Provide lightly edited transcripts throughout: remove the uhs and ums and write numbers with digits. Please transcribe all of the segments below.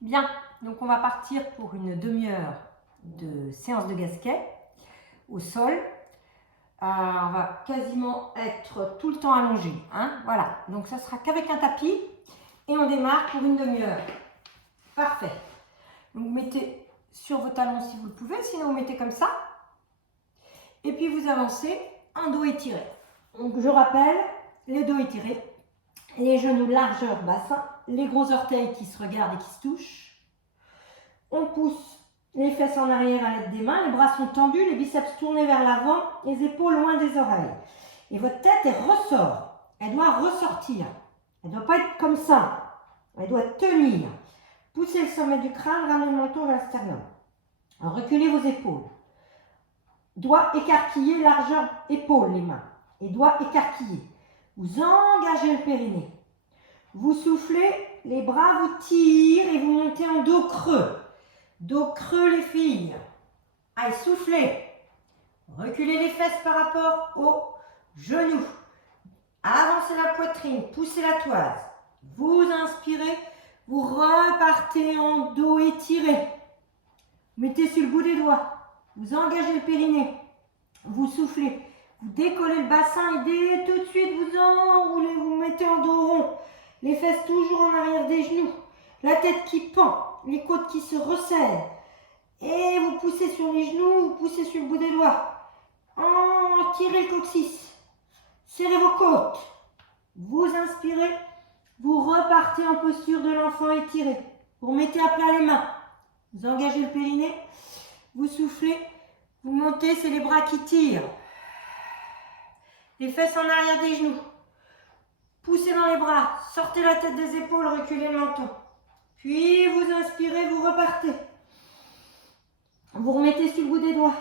Bien, donc on va partir pour une demi-heure de séance de gasquet au sol. On va quasiment être tout le temps allongé. Voilà, donc ça sera qu'avec un tapis et on démarre pour une demi-heure. Parfait. Donc vous mettez sur vos talons si vous le pouvez, sinon vous mettez comme ça. Et puis vous avancez en dos étiré. Donc je rappelle, les dos étirés, les genoux largeur bassin, les gros orteils qui se regardent et qui se touchent. On pousse les fesses en arrière à l'aide des mains, les bras sont tendus, les biceps tournés vers l'avant, les épaules loin des oreilles. Et votre tête, elle ressort. Elle doit ressortir. Elle ne doit pas être comme ça. Elle doit tenir. Poussez le sommet du crâne, ramenez le menton vers le sternum. Alors, reculez vos épaules. Doigts écarquillés, largeur épaule, les mains. Et doigts écarquillés. Vous engagez le périnée. Vous soufflez, les bras vous tirent et vous montez en dos creux. Dos creux les filles. Allez, soufflez. Reculez les fesses par rapport aux genoux. Avancez la poitrine, poussez la toise. Vous inspirez, vous repartez en dos étiré. Mettez sur le bout des doigts. Vous engagez le périnée. Vous soufflez. Vous décollez le bassin et dès tout de suite vous enroulez, vous mettez en dos rond. Les fesses toujours en arrière des genoux. La tête qui pend. Les côtes qui se resserrent. Et vous poussez sur les genoux, vous poussez sur le bout des doigts. Tirez le coccyx. Serrez vos côtes. Vous inspirez. Vous repartez en posture de l'enfant étiré. Vous remettez à plat les mains. Vous engagez le périnée. Vous soufflez. Vous montez, c'est les bras qui tirent. Les fesses en arrière des genoux. Poussez dans les bras. Sortez la tête des épaules, reculez le menton. Puis vous inspirez, vous repartez. Vous remettez sur le bout des doigts.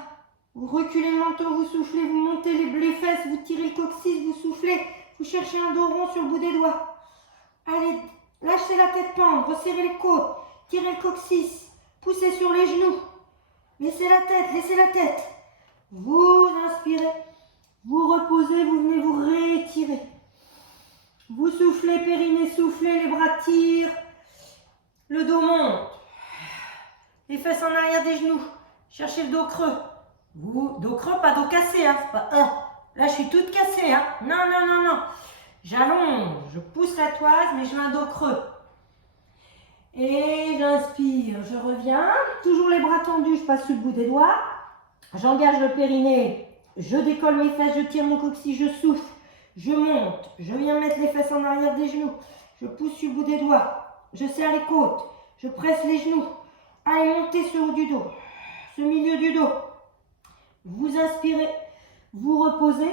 Vous reculez le menton, vous soufflez, vous montez les fesses, vous tirez le coccyx, vous soufflez. Vous cherchez un dos rond sur le bout des doigts. Allez, lâchez la tête pendre, resserrez les côtes, tirez le coccyx, poussez sur les genoux. Laissez la tête. Vous inspirez, vous reposez, vous venez vous réétirer. Vous soufflez, périnée, soufflez, les bras tirent. Le dos monte. Les fesses en arrière des genoux. Cherchez le dos creux. Vous, dos creux, pas dos cassé. C'est pas Là, je suis toute cassée. Non. J'allonge. Je pousse la toise, mais je veux un dos creux. Et j'inspire. Je reviens. Toujours les bras tendus. Je passe sur le bout des doigts. J'engage le périnée. Je décolle mes fesses. Je tire mon coccyx. Je souffle. Je monte. Je viens mettre les fesses en arrière des genoux. Je pousse sur le bout des doigts. Je serre les côtes, je presse les genoux. Allez, montez sur le haut du dos, ce milieu du dos. Vous inspirez, vous reposez,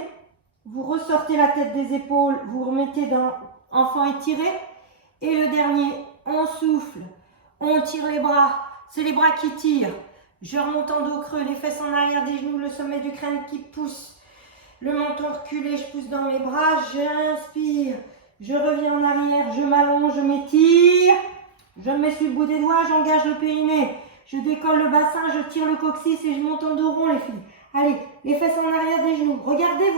vous ressortez la tête des épaules, vous remettez dans enfant étiré. Et le dernier, on souffle, on tire les bras, c'est les bras qui tirent. Je remonte en dos creux, les fesses en arrière des genoux, le sommet du crâne qui pousse. Le menton reculé, je pousse dans mes bras, j'inspire. Je reviens en arrière, je m'allonge, je m'étire. Je me mets sur le bout des doigts, j'engage le périnée. Je décolle le bassin, je tire le coccyx et je monte en dos rond les filles. Allez, les fesses en arrière des genoux. Regardez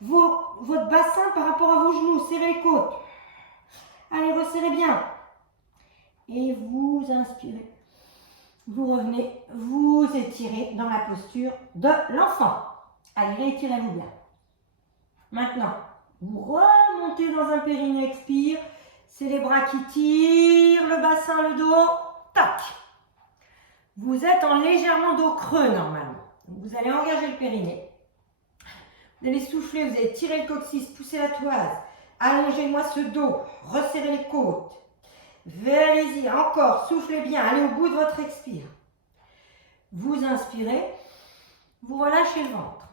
votre bassin par rapport à vos genoux. Serrez les côtes. Allez, resserrez bien. Et vous inspirez. Vous revenez, vous étirez dans la posture de l'enfant. Allez, réétirez-vous bien. Maintenant, vous remontez dans un périnée, expire. C'est les bras qui tirent, le bassin, le dos. Tac. Vous êtes en légèrement dos creux normalement. Vous allez engager le périnée. Vous allez souffler, vous allez tirer le coccyx, pousser la toise. Allongez-moi ce dos, resserrez les côtes. Allez-y, encore, soufflez bien, allez au bout de votre expire. Vous inspirez, vous relâchez le ventre.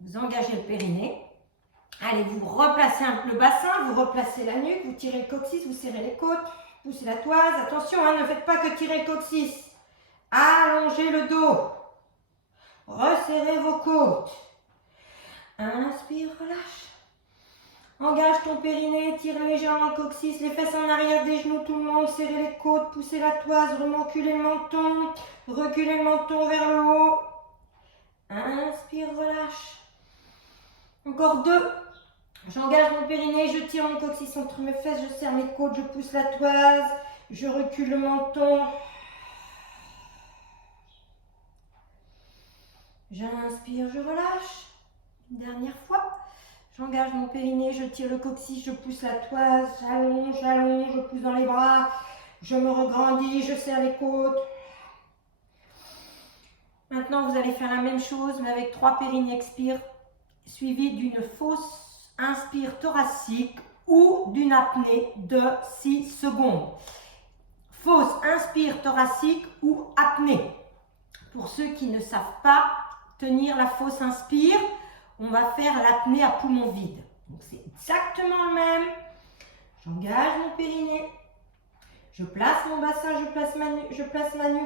Vous engagez le périnée. Allez, vous replacez le bassin, vous replacez la nuque, vous tirez le coccyx, vous serrez les côtes, poussez la toise. Attention, ne faites pas que tirer le coccyx. Allongez le dos. Resserrez vos côtes. Inspire, relâche. Engage ton périnée, tire légèrement le coccyx, les fesses en arrière des genoux, tout le monde, serrez les côtes, poussez la toise, reculez le menton vers le haut. Inspire, relâche. Encore 2. J'engage mon périnée, je tire mon coccyx entre mes fesses, je serre mes côtes, je pousse la toise, Je recule le menton. J'inspire, je relâche. Une dernière fois. J'engage mon périnée, je tire le coccyx, je pousse la toise, j'allonge, j'allonge, je pousse dans les bras. Je me regrandis, je serre les côtes. Maintenant, vous allez faire la même chose, mais avec 3 périnées expire, suivi d'une fausse inspire thoracique ou d'une apnée de 6 secondes. Fausse inspire thoracique ou apnée. Pour ceux qui ne savent pas tenir la fausse inspire, on va faire l'apnée à poumon vide. Donc c'est exactement le même. J'engage mon périnée. Je place mon bassin, je place ma nuque,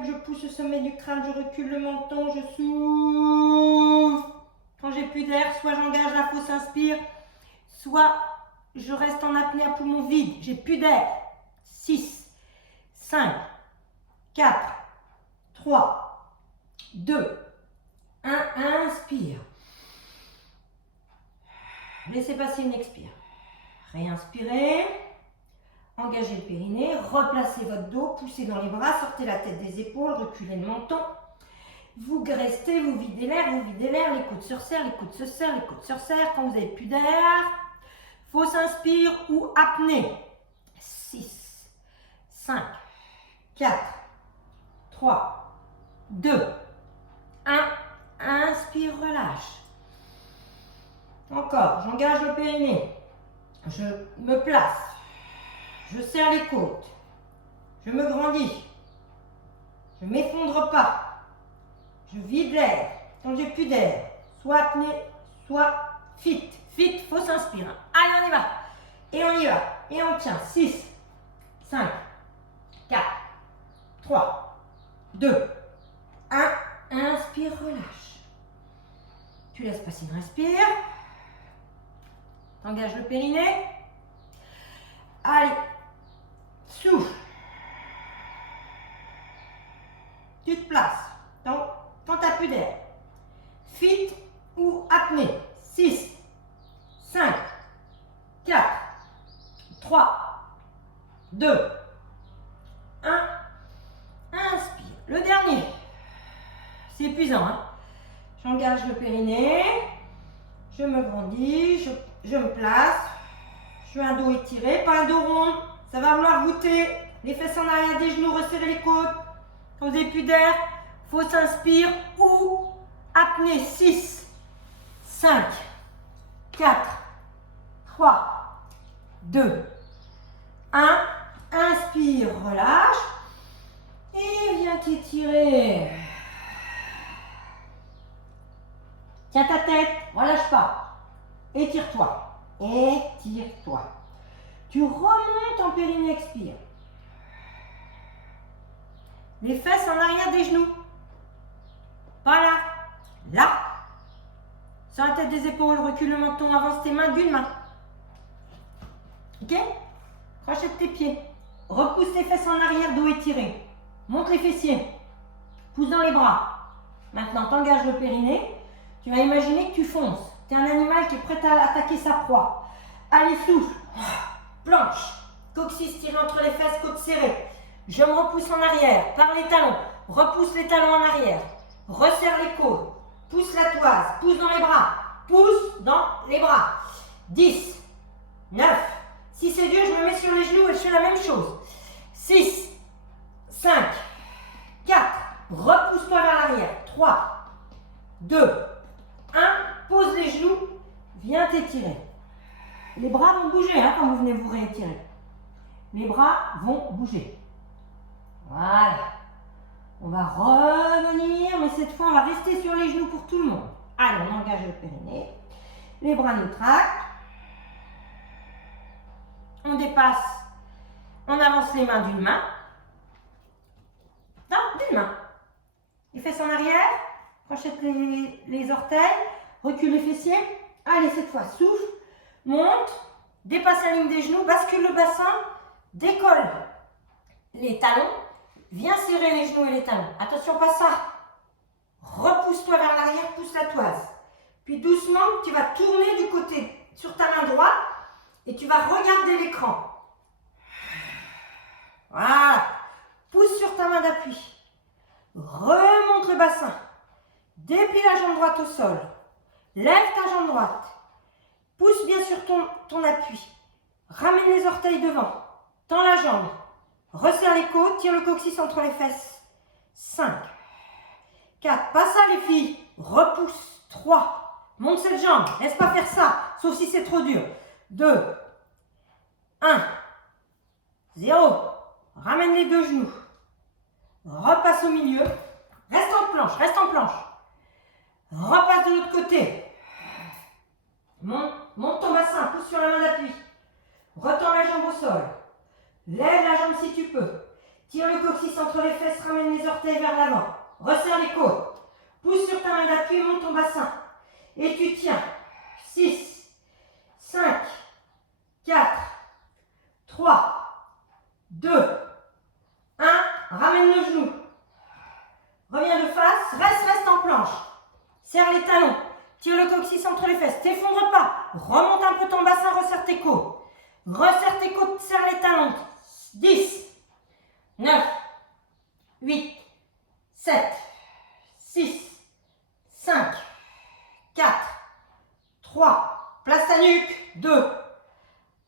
je pousse le sommet du crâne, je recule le menton, je souffle. Quand j'ai plus d'air, soit j'engage la fausse inspire, soit je reste en apnée à poumon vide. J'ai plus d'air. 6, 5, 4, 3, 2, 1. Inspire. Laissez passer une expire. Réinspirez. Engagez le périnée, replacez votre dos, poussez dans les bras, sortez la tête des épaules, reculez le menton. Vous restez, vous videz l'air, les côtes se resserrent, les côtes se serrent, les côtes se resserrent. Quand vous n'avez plus d'air, fausse inspire ou apnée. 6, 5, 4, 3, 2, 1. Inspire, relâche. Encore, j'engage le périnée. Je me place. Je serre les côtes. Je me grandis. Je ne m'effondre pas. Je vide l'air. Quand j'ai plus d'air, soit apnée, soit fit. Fit, faut s'inspirer. Allez, on y va. Et on y va. Et on tient. 6, 5, 4, 3, 2, 1. Inspire, relâche. Tu laisses passer une respire. T'engages le périnée. Allez. Souffle. Tu te places. Donc, quand tu n'as plus d'air. Fit ou apnée. 6, 5, 4, 3, 2, 1. Inspire. Le dernier. C'est épuisant, hein? J'engage le périnée. Je me grandis. Je me place. Je veux un dos étiré, pas un dos rond. Ça va vouloir voûter. Les fesses en arrière des genoux, resserrer les côtes. Quand vous n'avez plus d'air, fausse inspire ou apnée. 6, 5, 4, 3, 2, 1. Inspire, relâche. Et viens t'étirer. Tiens ta tête, relâche pas. Étire-toi. Étire-toi. Tu remontes en périnée, expire. Les fesses en arrière des genoux. Pas là. Là. Sur la tête des épaules, recule le menton, avance tes mains d'une main. Ok? Crochet de tes pieds. Repousse tes fesses en arrière, dos étiré. Monte les fessiers. Pousse dans les bras. Maintenant, t'engages le périnée. Tu vas imaginer que tu fonces. Tu es un animal qui est prêt à attaquer sa proie. Allez, souffle. Planche. Coccyx tiré entre les fesses, côtes serrées. Je me repousse en arrière, par les talons. Repousse les talons en arrière. Resserre les côtes. Pousse la toise. Pousse dans les bras. Pousse dans les bras. 10, 9. Si c'est dur, je me mets sur les genoux et je fais la même chose. 6, 5, 4. Repousse-toi vers l'arrière. 3, 2, 1. Pose les genoux. Viens t'étirer. Les bras vont bouger hein, quand vous venez vous réétirer. Les bras vont bouger. Voilà. On va revenir, mais cette fois, on va rester sur les genoux pour tout le monde. Allez, on engage le périnée. Les bras nous tractent. On dépasse. On avance les mains d'une main. Non, d'une main. Les fesses en arrière. Crochette les orteils. Recule les fessiers. Allez, cette fois, souffle. Monte. Dépasse la ligne des genoux. Bascule le bassin. Décolle les talons. Viens serrer les genoux et les talons. Attention, pas ça. Repousse-toi vers l'arrière, pousse la toise. Puis doucement, tu vas tourner du côté sur ta main droite et tu vas regarder l'écran. Voilà. d'appui. Remonte le bassin. Déplie la jambe droite au sol. Lève ta jambe droite. Pousse bien sur ton appui. Ramène les orteils devant. Tends la jambe. Resserre les côtes. Tire le coccyx entre les fesses. 5, 4. Pas ça les filles. Repousse. 3. Monte cette jambe. Laisse pas faire ça. Sauf si c'est trop dur. 2, 1, 0. Ramène les deux genoux. Repasse au milieu. Reste en planche. Reste en planche. Repasse de l'autre côté. Monte ton bassin, pousse sur la main d'appui. Retends la jambe au sol. Lève la jambe si tu peux. Tire le coccyx entre les fesses, ramène les orteils vers l'avant. Resserre les côtes. Pousse sur ta main d'appui, monte ton bassin. Et tu tiens. 6, 5, 4, 3, 2, 1. Ramène le genou. Reviens de face. Reste en planche. Serre les talons. Tire le coccyx entre les fesses. T'effondre pas. Remonte un peu ton bassin. Resserre tes côtes. Resserre tes côtes. Serre les talons. 10, 9, 8, 7, 6, 5, 4, 3. Place ta nuque. 2,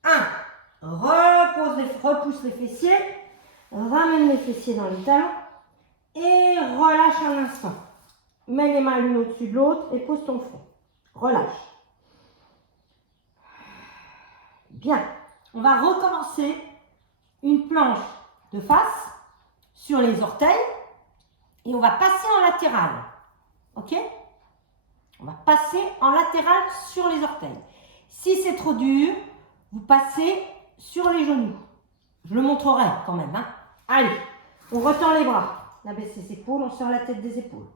1. Repousse les fessiers. Ramène les fessiers dans les talons. Et relâche un instant. Mets les mains l'une au-dessus de l'autre et pose ton front. Relâche. Bien. On va recommencer une planche de face sur les orteils et on va passer en latéral. Ok? On va passer en latéral sur les orteils. Si c'est trop dur, vous passez sur les genoux. Je le montrerai quand même. Hein? Allez, on retend les bras. On abaisse les épaules, on sort la tête des épaules.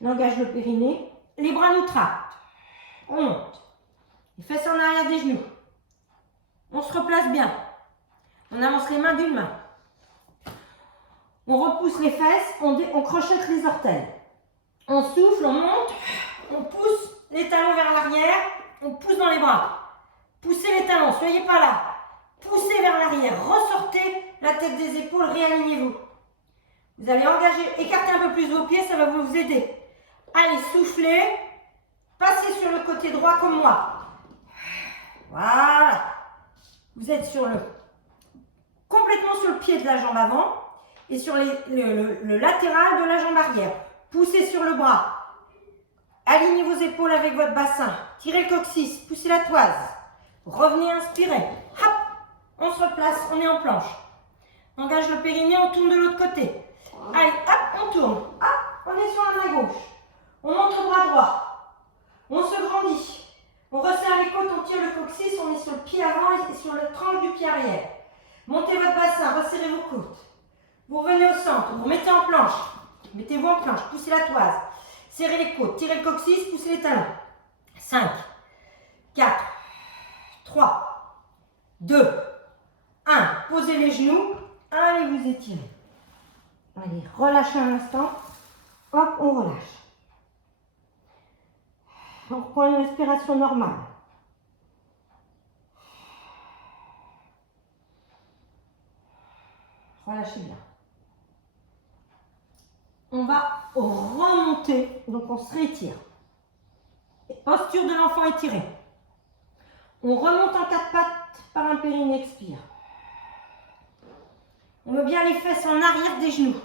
On engage le périnée. Les bras nous trappent. On monte. Les fesses en arrière des genoux. On se replace bien. On avance les mains d'une main. On repousse les fesses. On crochette les orteils. On souffle, on monte. On pousse les talons vers l'arrière. On pousse dans les bras. Poussez les talons, soyez pas là. Poussez vers l'arrière. Ressortez la tête des épaules. Réalignez-vous. Vous allez écarter un peu plus vos pieds, ça va vous aider. Allez, soufflez. Passez sur le côté droit comme moi. Voilà. Vous êtes complètement sur le pied de la jambe avant et sur le latéral de la jambe arrière. Poussez sur le bras. Alignez vos épaules avec votre bassin. Tirez le coccyx, poussez la toise. Revenez, inspirez. Hop, on se replace, on est en planche. On engage le périnée, on tourne de l'autre côté. Allez, hop, on tourne. Hop, on est sur la main gauche. On monte le bras droit. On se grandit. On resserre les côtes, on tire le coccyx, on est sur le pied avant et sur le tranche du pied arrière. Montez votre bassin, resserrez vos côtes. Vous revenez au centre, vous mettez en planche. Mettez-vous en planche, poussez la toise. Serrez les côtes, tirez le coccyx, poussez les talons. 5, 4, 3, 2, 1. Posez les genoux. Allez, vous étirez. Allez, relâchez un instant. Hop, on relâche. On reprend une respiration normale. Relâchez bien. On va remonter, donc on se réétire. Posture de l'enfant étirée. On remonte en 4 pattes par un périnée, expire. On met bien les fesses en arrière des genoux.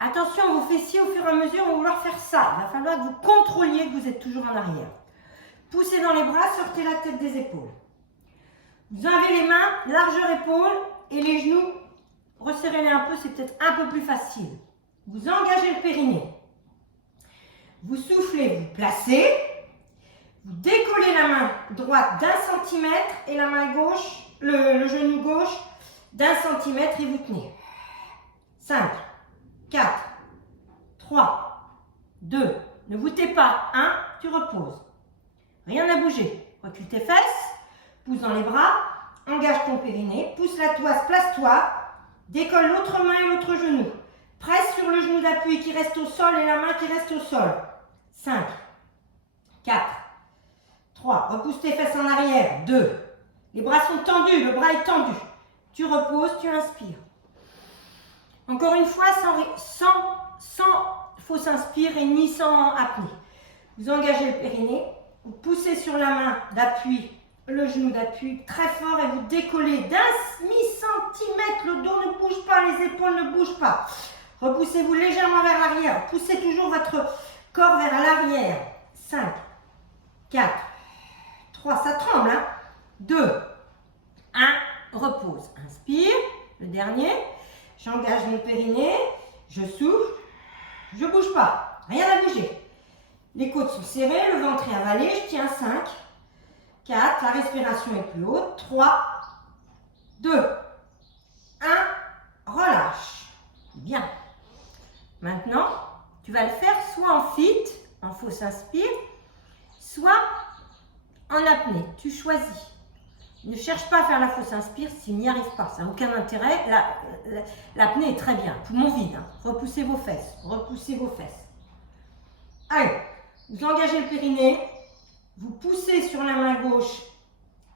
Attention, vos fessiers, au fur et à mesure, vont vouloir faire ça. Il va falloir que vous contrôliez que vous êtes toujours en arrière. Poussez dans les bras, sortez la tête des épaules. Vous enlevez les mains, largeur épaule, et les genoux, resserrez-les un peu, c'est peut-être un peu plus facile. Vous engagez le périnée. Vous soufflez, vous placez. Vous décollez la main droite d'1 centimètre et la main gauche, le genou gauche, d'1 centimètre et vous tenez. 5, 4, 3, 2, ne vous tais pas. 1, tu reposes. Rien à bouger. Recule tes fesses, pousse dans les bras, engage ton périnée, pousse la toise, place-toi, décolle l'autre main et l'autre genou. Presse sur le genou d'appui qui reste au sol et la main qui reste au sol. 5, 4, 3, repousse tes fesses en arrière. 2, les bras sont tendus, le bras est tendu. Tu reposes, tu inspires. Encore une fois, sans fausse inspire et ni sans apnée. Vous engagez le périnée, vous poussez sur la main d'appui, le genou d'appui très fort et vous décollez d'un demi-centimètre. Le dos ne bouge pas, les épaules ne bougent pas. Repoussez-vous légèrement vers l'arrière. Poussez toujours votre corps vers l'arrière. 5, 4, 3, ça tremble, hein? 2, 1, repose. Inspire, le dernier. J'engage mon périnée, je souffle, je ne bouge pas, rien à bouger. Les côtes sont serrées, le ventre est avalé, je tiens 5, 4, la respiration est plus haute, 3, 2, 1, relâche. Bien. Maintenant, tu vas le faire soit en fit, en fausse inspire, soit en apnée. Tu choisis. Ne cherche pas à faire la fausse inspire s'il n'y arrive pas. Ça n'a aucun intérêt. L'apnée est très bien. Poumon vide. Hein. Repoussez vos fesses. Repoussez vos fesses. Allez, vous engagez le périnée. Vous poussez sur la main gauche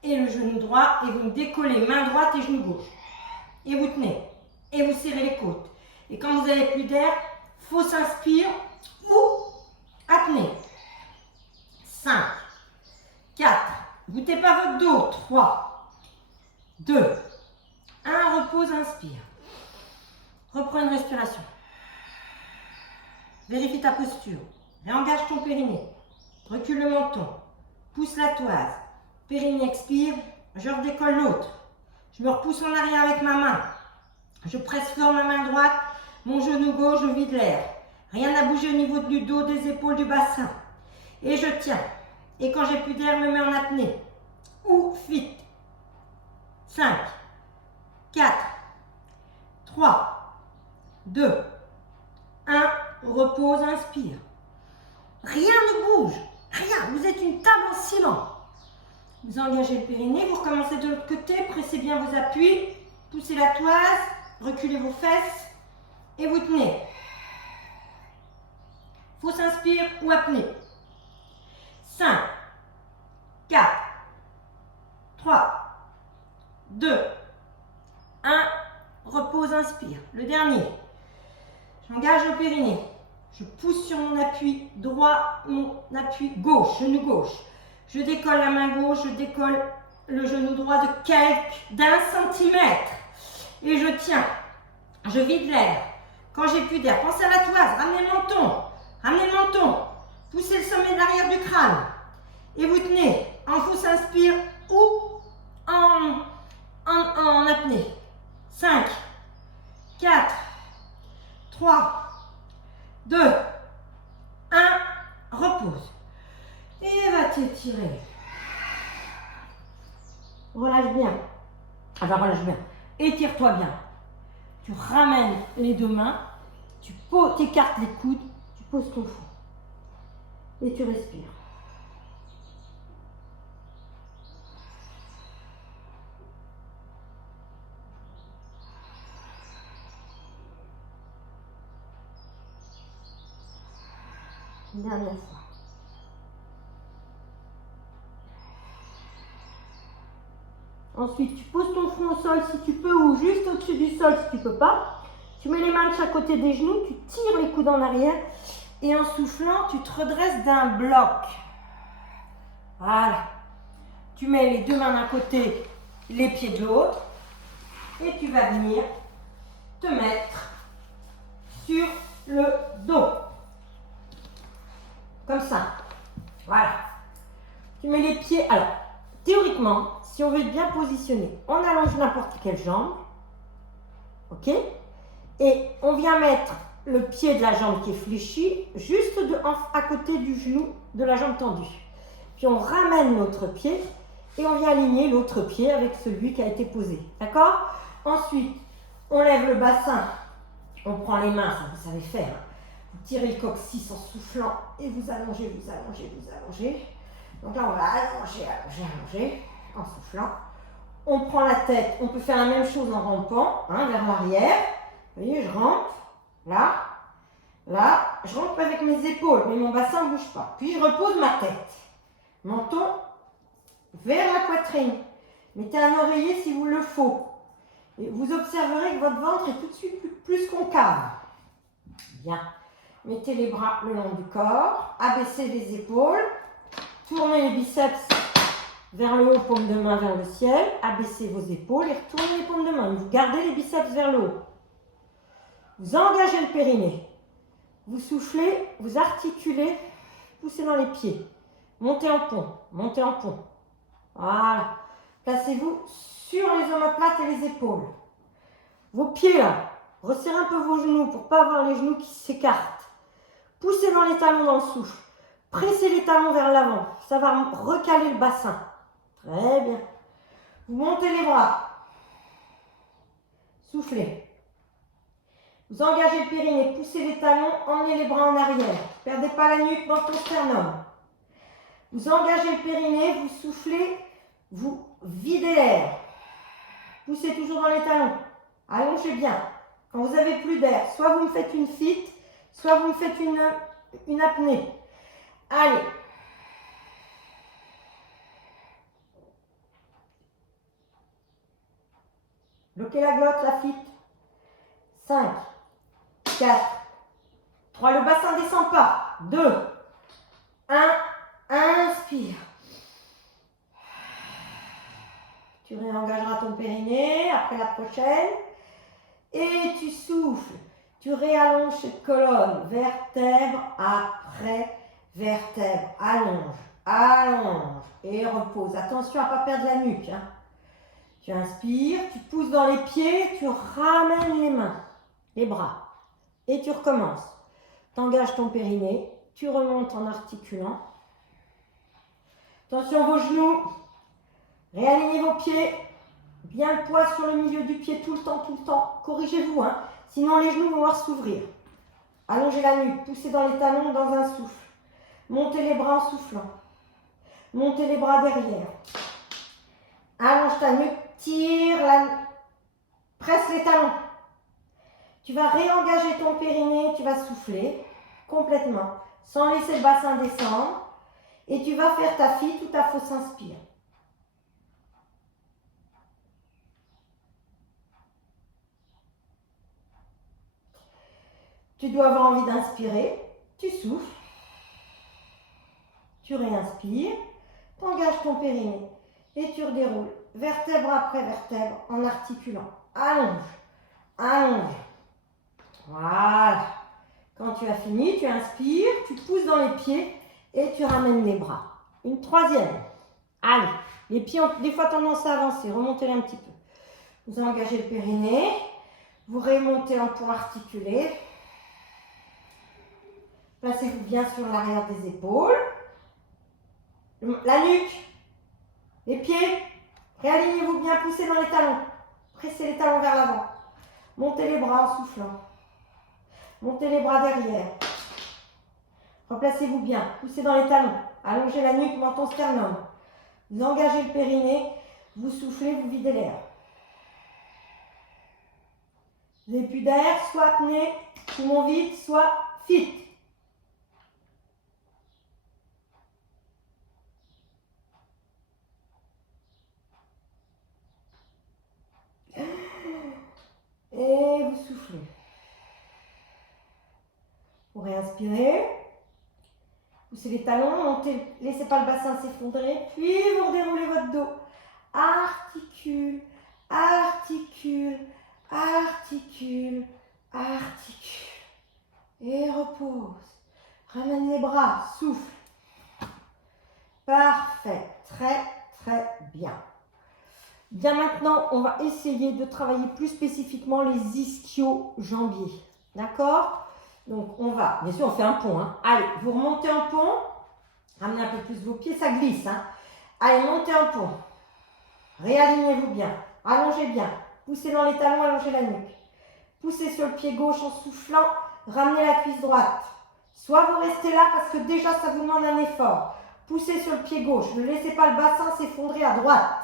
et le genou droit. Et vous décollez main droite et genou gauche. Et vous tenez. Et vous serrez les côtes. Et quand vous n'avez plus d'air, fausse inspire ou apnée. 5, 4. Goûtez pas votre dos. 3, 2, 1. Repose, inspire. Reprends une respiration. Vérifie ta posture. Réengage ton périnée. Recule le menton. Pousse la toise. Périnée expire. Je redécolle l'autre. Je me repousse en arrière avec ma main. Je presse fort ma main droite. Mon genou gauche, je vide l'air. Rien à bouger au niveau du dos, des épaules, du bassin. Et je tiens. Et quand j'ai plus d'air, je me mets en apnée. Ou fit. 5, 4, 3, 2, 1. Repose, inspire. Rien ne bouge. Rien. Vous êtes une table en ciment. Vous engagez le périnée. Vous recommencez de l'autre côté. Pressez bien vos appuis. Poussez la toise. Reculez vos fesses. Et vous tenez. Fausse inspire ou apnée. 5, 4, 3, 2, 1. Repose, inspire. Le dernier. J'engage le périnée. Je pousse sur mon appui droit, mon appui gauche, genou gauche. Je décolle la main gauche, je décolle le genou droit d'un centimètre. Et je tiens. Je vide l'air. Quand j'ai plus d'air, pensez à la toise. Ramenez le menton. Ramenez le menton. Poussez le sommet de l'arrière du crâne. Et vous tenez en fausse inspire ou en apnée. 5, 4, 3, 2, 1. Repose. Et va t'étirer. Relâche bien. Enfin, relâche bien. Étire-toi bien. Tu ramènes les deux mains. Tu écartes les coudes. Tu poses ton front. Et tu respires. Une dernière fois. Ensuite, tu poses ton front au sol si tu peux ou juste au-dessus du sol si tu ne peux pas. Tu mets les mains de chaque côté des genoux, tu tires les coudes en arrière et en soufflant, tu te redresses d'un bloc. Voilà. Tu mets les deux mains d'un côté, les pieds de l'autre et tu vas venir te mettre sur le dos. Comme ça. Voilà. Tu mets les pieds. Alors, théoriquement, si on veut être bien positionné, on allonge n'importe quelle jambe. Ok? Et on vient mettre le pied de la jambe qui est fléchi juste à côté du genou de la jambe tendue. Puis on ramène notre pied et on vient aligner l'autre pied avec celui qui a été posé. D'accord? Ensuite, on lève le bassin. On prend les mains, ça vous savez faire. Vous tirez le coccyx en soufflant et vous allongez, vous allongez, vous allongez. Donc là, on va allonger, allonger, allonger en soufflant. On prend la tête, on peut faire la même chose en rampant vers l'arrière. Vous voyez, je rampe, là, je rampe avec mes épaules, mais mon bassin ne bouge pas. Puis je repose ma tête. Menton vers la poitrine. Mettez un oreiller si vous le faut. Et vous observerez que votre ventre est tout de suite plus plus concave. Bien. Mettez les bras le long du corps, abaissez les épaules, tournez les biceps vers le haut, paume de main vers le ciel, abaissez vos épaules et retournez les paumes de main. Vous gardez les biceps vers le haut. Vous engagez le périnée. Vous soufflez, vous articulez, poussez dans les pieds. Montez en pont, montez en pont. Voilà. Placez-vous sur les omoplates et les épaules. Vos pieds là, resserrez un peu vos genoux pour ne pas avoir les genoux qui s'écartent. Poussez dans les talons dans le souffle. Pressez les talons vers l'avant. Ça va recaler le bassin. Très bien. Vous montez les bras. Soufflez. Vous engagez le périnée, poussez les talons, emmenez les bras en arrière. Ne perdez pas la nuque, dans ton sternum. Vous engagez le périnée, vous soufflez, vous videz l'air. Poussez toujours dans les talons. Allongez bien. Quand vous n'avez plus d'air, soit vous me faites une FIT, soit vous me faites une apnée. Allez. Bloquez la glotte, la FIT. 5, 4, 3, le bassin ne descend pas. 2, 1, inspire. Tu réengageras ton périnée après la prochaine. Et tu souffles. Tu réallonges cette colonne. Vertèbre après vertèbre. Allonge, allonge et repose. Attention à ne pas perdre la nuque. Hein. Tu inspires, tu pousses dans les pieds, tu ramènes les mains, les bras. Et tu recommences. Tu engages ton périnée, tu remontes en articulant. Attention vos genoux. Réalignez vos pieds. Bien le poids sur le milieu du pied tout le temps, tout le temps. Corrigez-vous, hein. Sinon les genoux vont voir s'ouvrir. Allongez la nuque, poussez dans les talons dans un souffle. Montez les bras en soufflant. Montez les bras derrière. Allonge ta nuque, tire, presse les talons. Tu vas réengager ton périnée, tu vas souffler complètement, sans laisser le bassin descendre. Et tu vas faire ta FIT ou ta fausse inspire. Tu dois avoir envie d'inspirer, tu souffles, tu réinspires, tu engages ton périnée et tu redéroules vertèbre après vertèbre en articulant. Allonge, allonge. Voilà. Quand tu as fini, tu inspires, tu pousses dans les pieds et tu ramènes les bras. Une troisième. Allez, les pieds ont des fois tendance à avancer, remontez-les un petit peu. Vous engagez le périnée, vous remontez en pont articulé. Placez-vous bien sur l'arrière des épaules. La nuque, les pieds, réalignez-vous bien, poussez dans les talons. Pressez les talons vers l'avant. Montez les bras en soufflant. Montez les bras derrière. Replacez-vous bien, poussez dans les talons. Allongez la nuque, menton, sternum. Vous engagez le périnée, vous soufflez, vous videz l'air. Vous n'avez plus d'air, soit apnée, poumon vide, soit FIT. Et vous soufflez. Vous réinspirez. Poussez les talons, montez, laissez pas le bassin s'effondrer, puis vous redéroulez votre dos. Articule, articule, articule, articule. Et repose. Ramène les bras, souffle. Parfait, très très bien. Bien maintenant, on va essayer de travailler plus spécifiquement les ischio-jambiers. D'accord? Donc on va, bien sûr on fait un pont. Hein. Allez, vous remontez en pont. Ramenez un peu plus vos pieds, ça glisse. Hein. Allez, montez en pont. Réalignez-vous bien. Allongez bien. Poussez dans les talons, allongez la nuque. Poussez sur le pied gauche en soufflant. Ramenez la cuisse droite. Soit vous restez là parce que déjà ça vous demande un effort. Poussez sur le pied gauche. Ne laissez pas le bassin s'effondrer à droite.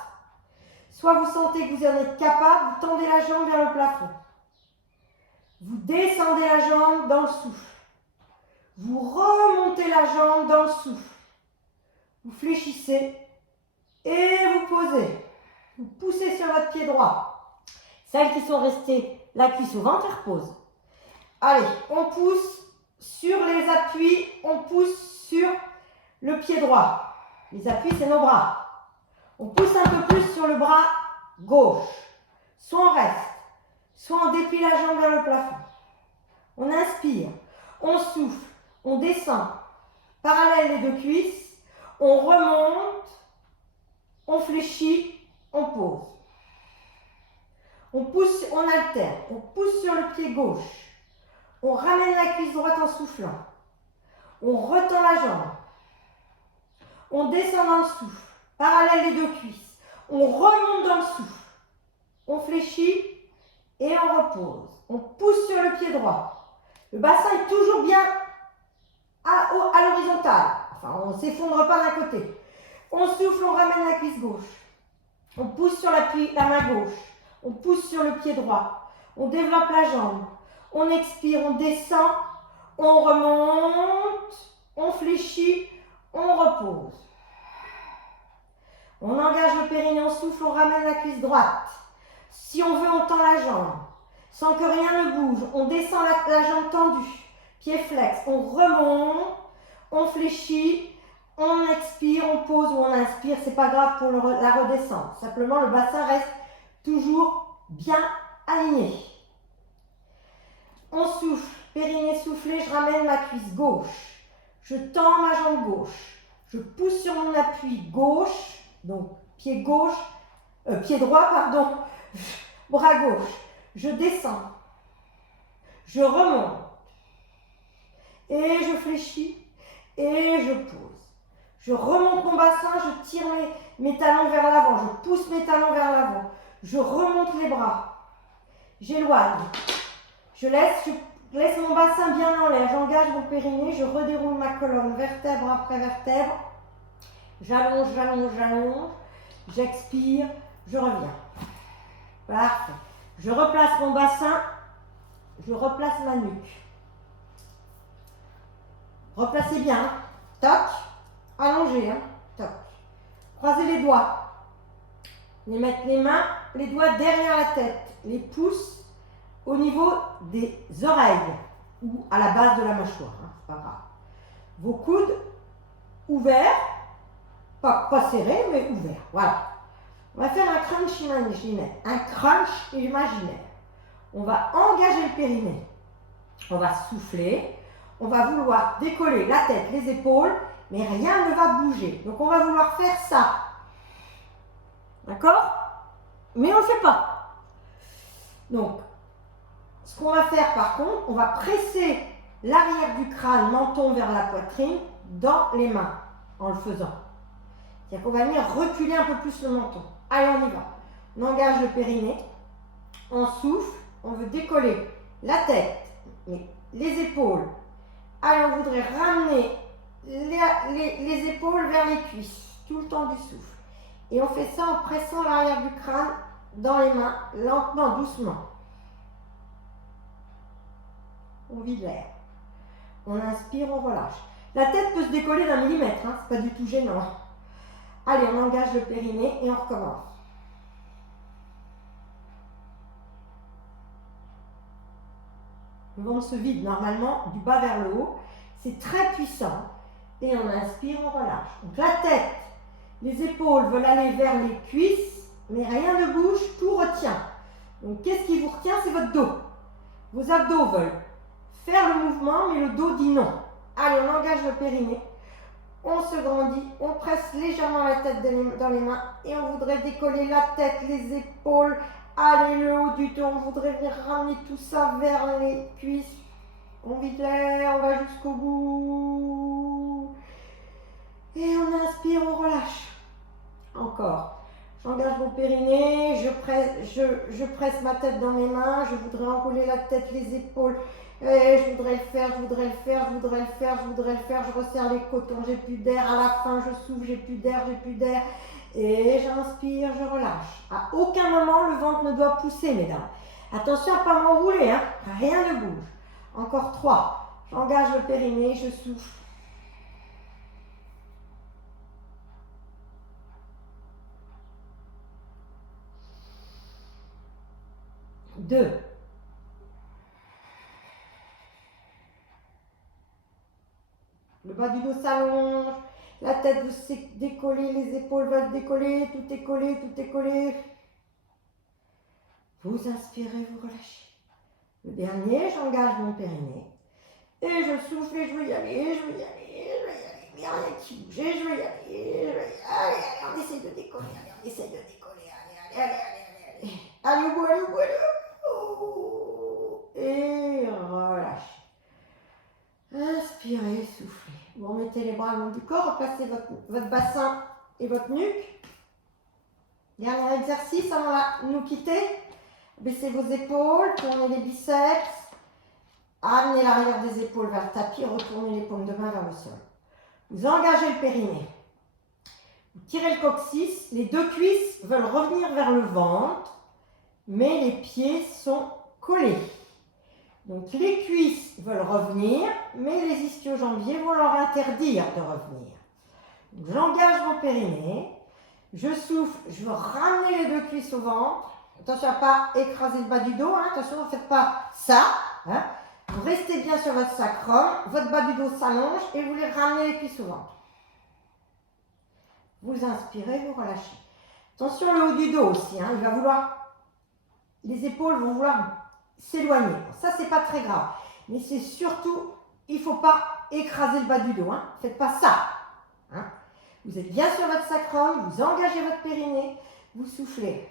Soit vous sentez que vous en êtes capable, vous tendez la jambe vers le plafond. Vous descendez la jambe dans le souffle. Vous remontez la jambe dans le souffle. Vous fléchissez et vous posez. Vous poussez sur votre pied droit. Celles qui sont restées la cuisse au ventre et repose. Allez, on pousse sur les appuis, on pousse sur le pied droit. Les appuis, c'est nos bras. On pousse un peu plus sur le bras gauche. Soit on reste, soit on déplie la jambe vers le plafond. On inspire, on souffle, on descend. Parallèle les deux cuisses, on remonte, on fléchit, on pose. On pousse, on alterne, on pousse sur le pied gauche. On ramène la cuisse droite en soufflant. On retend la jambe. On descend dans le souffle. Parallèle les deux cuisses. On remonte dans le souffle. On fléchit et on repose. On pousse sur le pied droit. Le bassin est toujours bien à l'horizontale. Enfin, on ne s'effondre pas d'un côté. On souffle, on ramène la cuisse gauche. On pousse sur la main gauche. On pousse sur le pied droit. On développe la jambe. On expire, on descend. On remonte. On fléchit. On repose. On engage le périnée, on souffle, on ramène la cuisse droite. Si on veut, on tend la jambe. Sans que rien ne bouge. On descend la jambe tendue. Pied flex. On remonte. On fléchit. On expire, on pose ou on inspire. C'est pas grave pour la redescente. Simplement, le bassin reste toujours bien aligné. On souffle. Périnée soufflé, je ramène ma cuisse gauche. Je tends ma jambe gauche. Je pousse sur mon appui gauche. Donc, pied droit, pardon, bras gauche. Je descends. Je remonte. Et je fléchis. Et je pose. Je remonte mon bassin, je tire mes talons vers l'avant. Je pousse mes talons vers l'avant. Je remonte les bras. J'éloigne. Je laisse mon bassin bien en l'air. J'engage mon périnée. Je redéroule ma colonne, vertèbre après vertèbre. J'allonge, j'allonge, j'allonge. J'expire, je reviens. Parfait. Je replace mon bassin. Je replace ma nuque. Replacez bien. Toc. Allongez. Toc. Croisez les doigts. Mettre les mains, les doigts derrière la tête. Les pouces au niveau des oreilles ou à la base de la mâchoire. C'est pas grave. Vos coudes ouverts. Pas serré, mais ouvert. Voilà. On va faire un crunch imaginaire. Un crunch imaginaire. On va engager le périnée. On va souffler. On va vouloir décoller la tête, les épaules, mais rien ne va bouger. Donc, on va vouloir faire ça. D'accord? Mais on ne le fait pas. Donc, ce qu'on va faire par contre, on va presser l'arrière du crâne, menton vers la poitrine, dans les mains, en le faisant. C'est-à-dire qu'on va venir reculer un peu plus le menton. Allez, on y va. On engage le périnée. On souffle. On veut décoller la tête, les épaules. Allez, on voudrait ramener les épaules vers les cuisses, tout le temps du souffle. Et on fait ça en pressant l'arrière du crâne dans les mains, lentement, doucement. On vide l'air. On inspire, on relâche. La tête peut se décoller d'1 millimètre, hein, c'est pas du tout gênant. Allez, on engage le périnée et on recommence. Le ventre se vide normalement du bas vers le haut. C'est très puissant. Et on inspire, on relâche. Donc la tête, les épaules veulent aller vers les cuisses, mais rien ne bouge, tout retient. Donc qu'est-ce qui vous retient? C'est votre dos. Vos abdos veulent faire le mouvement, mais le dos dit non. Allez, on engage le périnée. On se grandit, on presse légèrement la tête dans les mains et on voudrait décoller la tête, les épaules, allez le haut du dos, on voudrait venir ramener tout ça vers les cuisses. On vide l'air, on va jusqu'au bout. Et on inspire, on relâche. Encore. J'engage mon périnée, je presse ma tête dans mes mains, je voudrais enrouler la tête, les épaules. Et je voudrais le faire, je voudrais le faire, je voudrais le faire, je voudrais le faire. Je resserre les côtons, j'ai plus d'air. À la fin, je souffle, j'ai plus d'air, j'ai plus d'air. Et j'inspire, je relâche. À aucun moment, le ventre ne doit pousser, mesdames. Attention à ne pas m'enrouler, hein. Rien ne bouge. Encore 3. J'engage le périnée, je souffle. 2. bas du dos s'allonge, la tête veut se décoller, les épaules veulent décoller, tout est collé, tout est collé. Vous inspirez, vous relâchez. Le dernier, j'engage mon périnée. Et je souffle et je veux y aller, je veux y aller, je veux y aller. Il n'y a rien qui bouge, je veux y aller, je veux y aller. Allez, allez, on essaye de décoller, allez, on essaye de décoller, allez, allez, allez, allez, allez. Allez au bout, allez au bout, allez au bout. Et relâchez. Inspirez, soufflez. Vous remettez les bras le long du corps, replacez votre bassin et votre nuque. Dernier exercice avant de nous quitter. Baissez vos épaules, tournez les biceps. Amenez l'arrière des épaules vers le tapis, retournez les paumes de main vers le sol. Vous engagez le périnée. Vous tirez le coccyx, les deux cuisses veulent revenir vers le ventre, mais les pieds sont collés. Donc les cuisses veulent revenir, mais les ischio-jambiers vont leur interdire de revenir. J'engage mon périnée, je souffle, je veux ramener les deux cuisses au ventre. Attention à ne pas écraser le bas du dos, hein. Attention, ne faites pas ça. Hein. Vous restez bien sur votre sacrum, votre bas du dos s'allonge et vous les ramenez les cuisses au ventre. Vous inspirez, vous relâchez. Attention le haut du dos aussi, hein. Il va vouloir, les épaules vont vouloir s'éloigner. Ça, c'est pas très grave. Mais c'est surtout, il ne faut pas écraser le bas du dos. Hein. Ne faites pas ça. Hein. Vous êtes bien sur votre sacrum, vous engagez votre périnée, vous soufflez.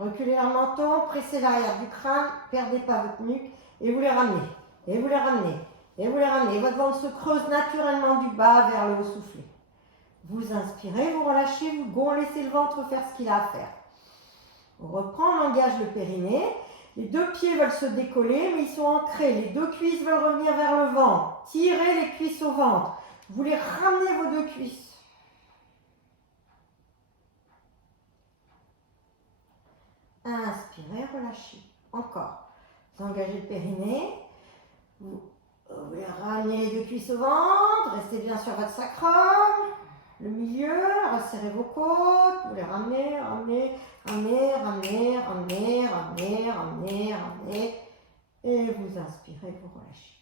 Reculez le menton, pressez l'arrière du crâne, ne perdez pas votre nuque et vous les ramenez. Et vous les ramenez. Et vous les ramenez. Votre ventre se creuse naturellement du bas vers le haut, soufflez. Vous inspirez, vous relâchez, vous laissez le ventre faire ce qu'il a à faire. On reprend, on engage le périnée. Les deux pieds veulent se décoller, mais ils sont ancrés. Les deux cuisses veulent revenir vers le ventre. Tirez les cuisses au ventre. Vous les ramenez vos deux cuisses. Inspirez, relâchez. Encore. Vous engagez le périnée. Vous les ramenez les deux cuisses au ventre. Restez bien sur votre sacrum. Le milieu, resserrez vos côtes. Vous les ramenez, ramenez, ramenez, ramenez, ramenez, ramenez, ramenez, ramenez. Et vous inspirez, vous relâchez.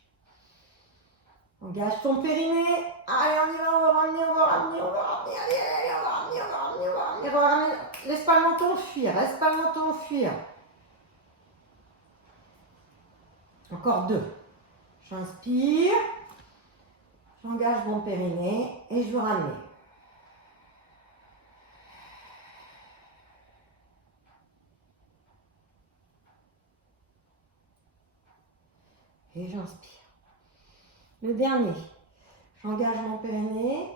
Engage ton périnée. Allez, on y va, on va ramener, on va ramener, on va ramener. Allez, allez, on va ramener, on va ramener, on va ramener, on va ramener. Laisse pas le menton fuir, laisse pas le menton fuir. Encore deux. J'inspire. J'engage mon périnée et je veux ramener. Et j'inspire. Le dernier, j'engage mon périnée,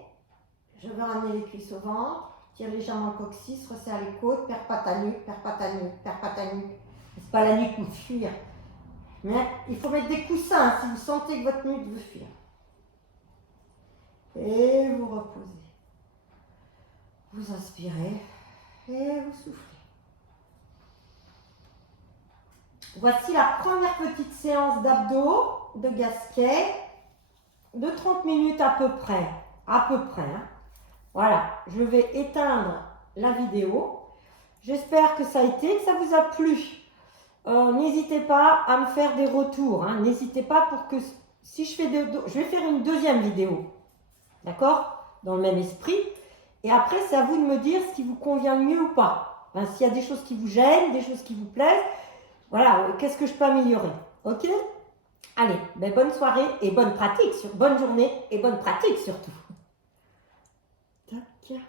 je veux ramener les cuisses au ventre, tire légèrement le coccyx, resserre les côtes, perds pas ta nuque, perds pas ta nuque, perds pas ta nuque. C'est pas la nuque ou fuir. Mais il faut mettre des coussins si vous sentez que votre nuque veut fuir. Et vous reposez. Vous inspirez et vous soufflez. Voici la première petite séance d'abdos, de gasquet, de 30 minutes à peu près. Hein. Voilà, je vais éteindre la vidéo. J'espère que ça a été, que ça vous a plu. N'hésitez pas à me faire des retours. Hein. N'hésitez pas pour que, si je fais je vais faire une deuxième vidéo. D'accord? Dans le même esprit. Et après, c'est à vous de me dire ce qui vous convient le mieux ou pas. Enfin, s'il y a des choses qui vous gênent, des choses qui vous plaisent. Voilà, qu'est-ce que je peux améliorer? Ok? Allez, ben bonne soirée et bonne pratique, bonne journée et bonne pratique surtout. Tac.